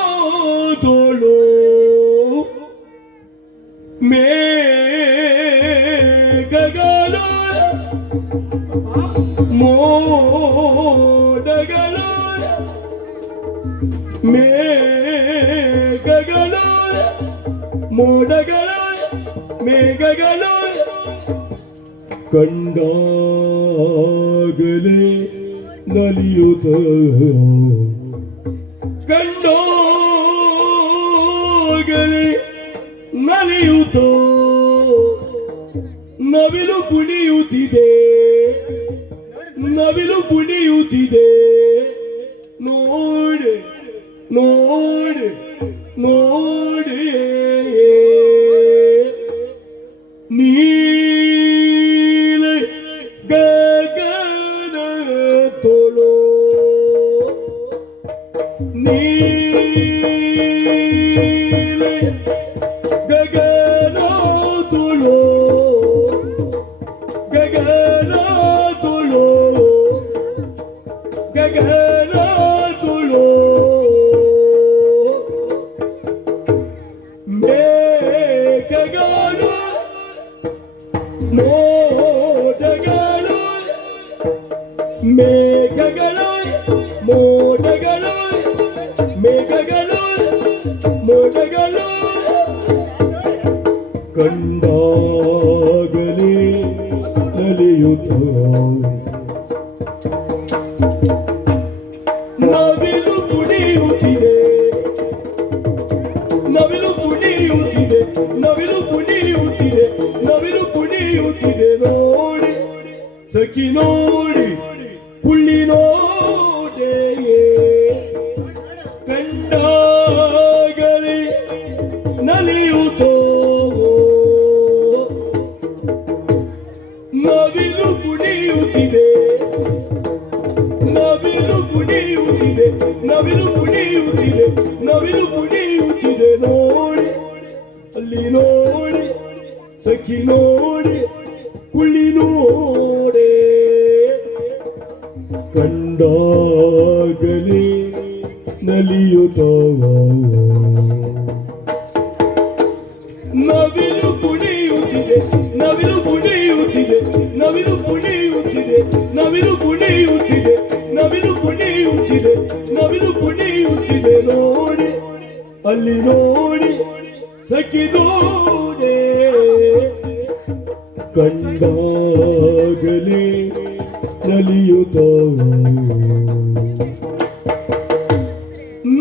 ಗಗನದೋಳು ಮೇಘಗಳು ಮೋಡಗಳು ಮೇಘಗಳು ಮೋಡಗಳು ಮೇಘಗಳು ಕಂಡಾಗಲೇ ನಲಿಯುತ್ತ ಕಂಡೋಗಲೇ ನಲಿಯುತ್ತೋ ನವಿಲು ಕುಣಿಯುತ್ತಿದೆ ನವಿಲು ಕುಣಿಯುತ್ತಿದೆ ನೋಡಿ ನೋಡಿ ನೋಡಿ ನೀಲ ಗಗನ ತೋಳು ನೀಲ ಗಗನ ತೋಳು ಗಗನ ತೋಳು ಗಗನ ತೋಳು ಮೇಘಗಳು ಮೋಡಗಳು ಮೇಘಗಳು ಮೋಡಗಳು ಮೇಘಗಳು ಮೋಡಗಳು ಕಂಡಾಗಲೇ ನಲಿಯುತ್ತ ನವಿಲು ಕುಣಿಯುತ್ತಿದೆ ನವಿಲು ಕುಣಿಯುತ್ತಿದೆ ನವಿಲು ಕುಣಿಯುತ್ತಿದೆ ನವಿಲು ಕುಣಿಯುತ್ತಿದೆ ನೋಡಿ ಸಖಿ ನೋಡಿ ಹುಳ್ಳಿ ನೋಡೆಯೇ ಕಂಡಾಗಲೇ ನಲಿಯುತ್ತೋ ನವಿಲು ಕುಣಿಯುತ್ತಿದೆ ನವಿಲು ಕುಣಿಯುತ್ತಿದೆ ನವಿಲು ಕುಣಿಯುತ್ತಿದೆ ನವಿಲು ಕುಣಿಯುತ್ತಿದೆ ನೋಡಿ ಅಲ್ಲಿ ನೋಡಿ ಸಖಿ ನೋಡಿ ಹುಳ್ಳಿ ನೋಡೆ ಕಂಡಾಗಲೇ ನಲಿಯುತ್ತವ ನವಿಲು ಕುಣಿಯುತ್ತಿದೆ ನವಿಲು ಕುಣಿಯುತ್ತಿದೆ ನವಿಲು ಕುಣಿಯುತ್ತಿದೆ ನವಿಲು ಕುಣಿಯುತ್ತಿದೆ ನವಿಲು ಕುಣಿಯುತ್ತಿದೆ ನವಿಲು ಕುಣಿಯುತ್ತಿದೆ ನೋಡಿ ಅಲ್ಲಿ ನೋಡಿ ಸಖಿ ನೋಡೆ ಕಂಡಾಗಲೇ ನಲಿಯುತ್ತವ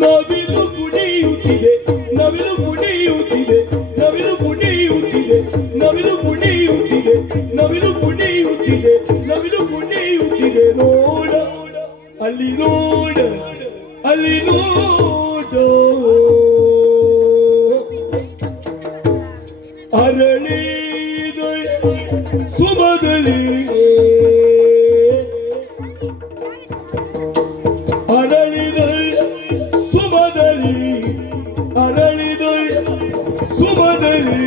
ನವಿಲು ಕುಣಿಯುತ್ತಿದೆ ನವಿಲು ಕುಣಿಯುತ್ತಿದೆ ನವಿಲು ಕುಣಿಯುತ್ತಿದೆ ನವಿಲು ಕುಣಿಯುತ್ತಿದೆ ನವಿಲು ಕುಣಿಯುತ್ತಿದೆ ನವಿಲು ಕುಣಿಯುತ್ತಿದೆ ನೋಡ ಅಲ್ಲಿ ನೋಡ ಅಲ್ಲಿ ನೋಡ ಅರಳಿದ ಸುಮಗಳಿಗೆ ಅರಳಿದ ಸುಮದಲ್ಲಿ ಅರಳಿದ ಸುಮದಲ್ಲಿ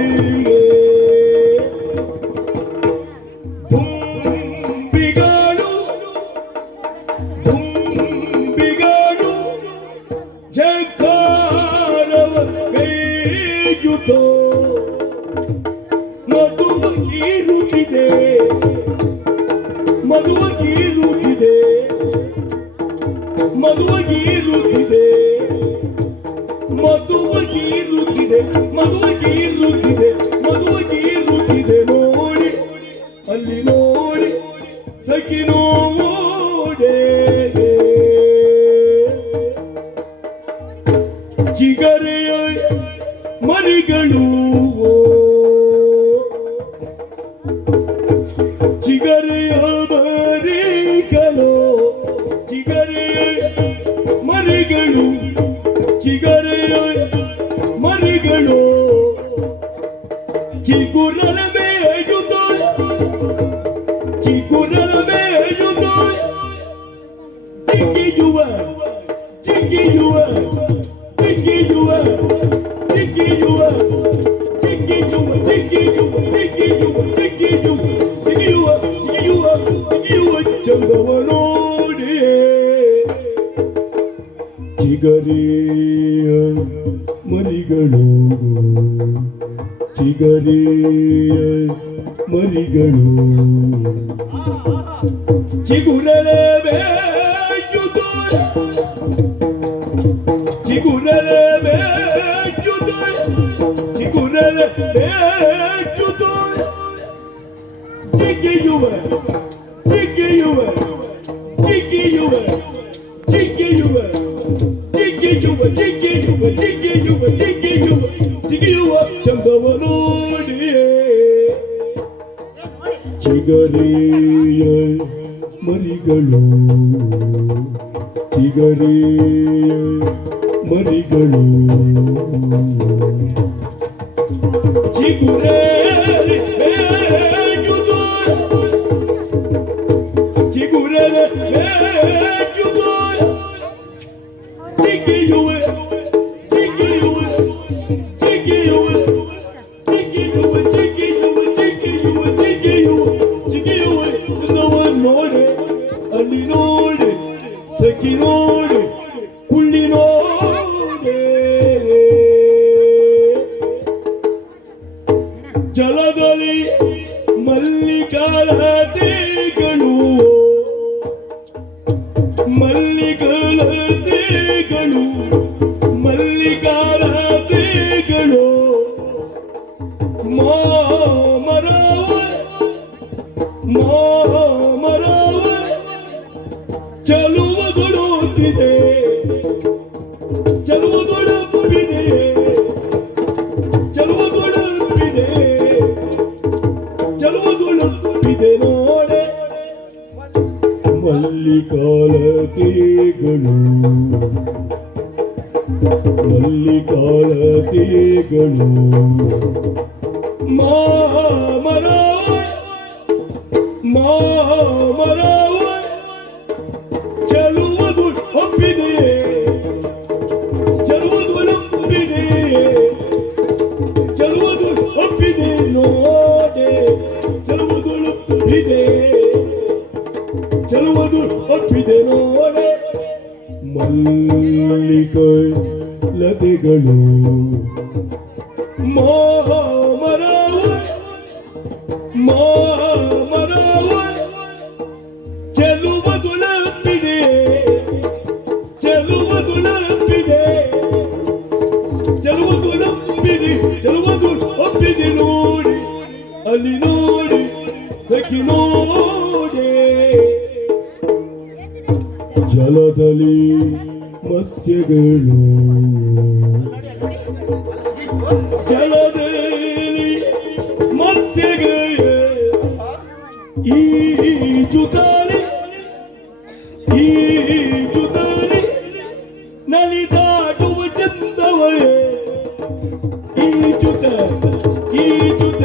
ತುಂಬಿಗಳು ತುಂಬಿಗಳು ಜಕಾರವ ಕೈಯುತ್ತೋ ಮಧುವ ಕೀರುತ್ತಿದೆ ಮಧುವ ಕೀರುತ್ತಿದೆ ಮಧುವ ಕೀರುತ್ತಿದೆ ಮಧುವ ಕೀರುತ್ತಿದೆ ಮಧುವ ಕೀರುತ್ತಿದೆ ಮಧುವ ಕೀರುತ್ತಿದೆ ನೋಡಿ ಅಲ್ಲಿ ನೋಡಿ ಸಖಿ ನೋಡೆ ಚಿಗರೆಯ ಮರಿಗಳು ಚಿಗರೆಯ ಮರಿಗಳು ಚಿಗರೆಯ ಮರಿಗಳು ಚಿಗರೆಯ ಮರಿಗಳು ಚಿಗುರಲ ಮೇಯುತ್ತೋ ಚಿಗುರಲ ಮೇಯುತ್ತೋ ಜಿಗಿಯುವ ಜಿಗಿಯುವ ಜಿಗಿಯುವ ಜಿಗಿಯುವ ಜಿಗಿಯುವ ಜಿಗಿಯುವ ಜಿಗಿಯುವ ಜಿಗಿಯುವ ಜಿಗಿಯುವ ಚಂದವ ನೋಡಿಯೇ ಚಿಗರಿಯ ಮರಿಗಳು ಚಿಗರಿಯ ಮರಿಗಳು ಚಿಗುರಲೆ ಬೇಜುದು ಚಿಗುರಲೆ ಬೇಜುದು ಚಿಗುರಲೆ ಬೇಜುದು ಜಿಗಿಯುವ ಜಿಗಿಯುವ ಜಿಗಿಯುವ ಜಿಗಿಯುವ ಜಿಗಿಯುವ ಜಿಗಿಯುವ ಜಿಗಿಯುವ ಜಿಗಿಯುವ ಜಿಗಿಯುವ ಚಂದವ ನೋಡಿಯೇ ಚಿಗರಿಯ ಮರಿಗಳು ಚಿಗರಿಯ ಮರಿಗಳು ಚಿಗುರೇಲಿ ಬೇಜುದು ಚಿಗುರೇಲಿ ಬೇಜುದು ಜಿಗಿಯುವೆ ಜಿಗಿಯುವೆ ಜಿಗಿಯುವೆ ಜಿಗಿಯುವೆ ಜಿಗಿಯುವೆ ಜಿಗಿಯುವೆ ಜಿಗಿಯುವೆ ಜಿಗಿಯುವೆ ಚಂದವ ನೋಡೆ ಅಲ್ಲಿ ನೋಡೆ ಸಖಿ ನೋಡೆ ಹುಳ್ಳಿ ನೋಡೆ ಜಲದಲ್ಲಿ ಮಲ್ಲಿಕಾಲತೆಗಳು ಮಲ್ಲಿಕಾಲತೆಗಳು ಮಲ್ಲಿಕಾಲತೆಗಳು ಮಾಮರವ ಮಾಮರವ ಚಲುವಗೊಳ್ಳುತ್ತಿದೆ ಚಲುವಗೊಳ್ಳುತ್ತಿದೆ ಚಲುವಗೊಳ್ಳುತ್ತಿದೆ ಚಲುವಗೊಳ್ಳುತ್ತಿದೆ ನೋಡೆ ಮಲ್ಲಿಕಾಲತೆಗಳು ಮಲ್ಲಿಕಾಲತೆಗಳು ಮಾಮರವ ಮಾಮರವ ಚಲುವಗೊಳ್ಳುತ್ತಿದೆ ಚಲುವಗೊಳ್ಳುತ್ತಿದೆ ಚಲುವಗೊಳ್ಳುತ್ತಿದೆ ನೋಡೆ ಚಲುವಗೊಳ್ಳುತ್ತಿದೆ ಚಲುವಗೊಳ್ಳುತ್ತಿದೆ ನೋಡೆ ಮಲ್ಲಿಕ ಲತೆಗಳು ಮಾಮರವ ಮಾಮರವ ಚಲುವಗೊಳ್ಳುತ್ತಿದೆ ಚಲುವಗೊಳ್ಳುತ್ತಿದೆ ಚಲುವಗೊಳ್ಳುತ್ತಿದೆ ಚಲುವಗೊಳ್ಳುತ್ತಿದೆ ನೋಡಿ ಅಲ್ಲಿ ನೋಡಿ ಸಖಿ ನೋಡೆ ಜಲದಲ್ಲಿ ಮತ್ಸ್ಯಗಳು ಜಲದಲ್ಲಿ ಮತ್ಸ್ಯಗಳು ಈಜುತ್ತಾಳೆ ಈಜುತ್ತಾಳೆ ನಲಿದಾಡುವ ಚಂದವೇ ಈಜುತ್ತ ಈಜುತ್ತ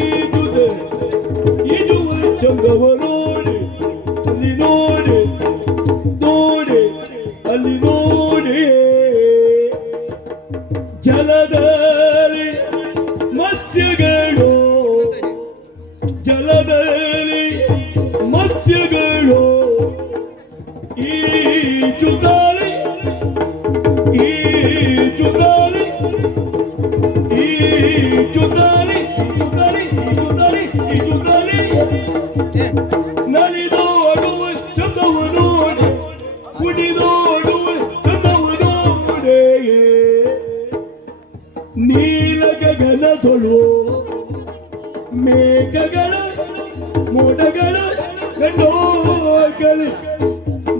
ಈಜುತ್ತ ಈಜುವ ಚಂದವ ನೋಡಿ ಅಲ್ಲಿ ನೋಡಿ ನೋಡಿ ಅಲ್ಲಿ ನೋಡಿ ಜಲದಲ್ಲಿ ಮತ್ಸ್ಯಗಳು ಜಲದಲ್ಲಿ ಮತ್ಸ್ಯಗಳು ಈಜುತ್ತಾಳೆ ಈಜುತ್ತಾಳೆ ಈಜುತ್ತಾಳೆ ಈಜುತ್ತಾಳೆ ಈಜುತ್ತಾಳೆ ಈಜುತ್ತಾಳೆ ನಲಿದಾಡುವ ಚಂದವ ನೋಡಿ ಕುಡಿದಾಡುವ ಚಂದವ ನೋಡೆ ನೀಲ ಗಗನದೊಳು ಮೇಘಗಳ ಮೋಡಗಳ ಗಂಡೋಗಳು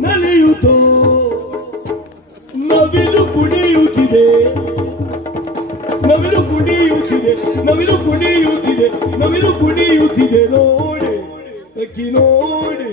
ನಲಿಯುತ್ತೋ ನವಿಲು ಕುಣಿಯುತ್ತಿದೆ ನವಿಲು ಕುಣಿಯುತ್ತಿದೆ ನವಿಲು ಕುಣಿಯುತ್ತಿದೆ ನವಿಲು ಕುಣಿಯುತ್ತಿದೆ ನೋಡೆ ಅಕ್ಕಿ ನೋಡೆ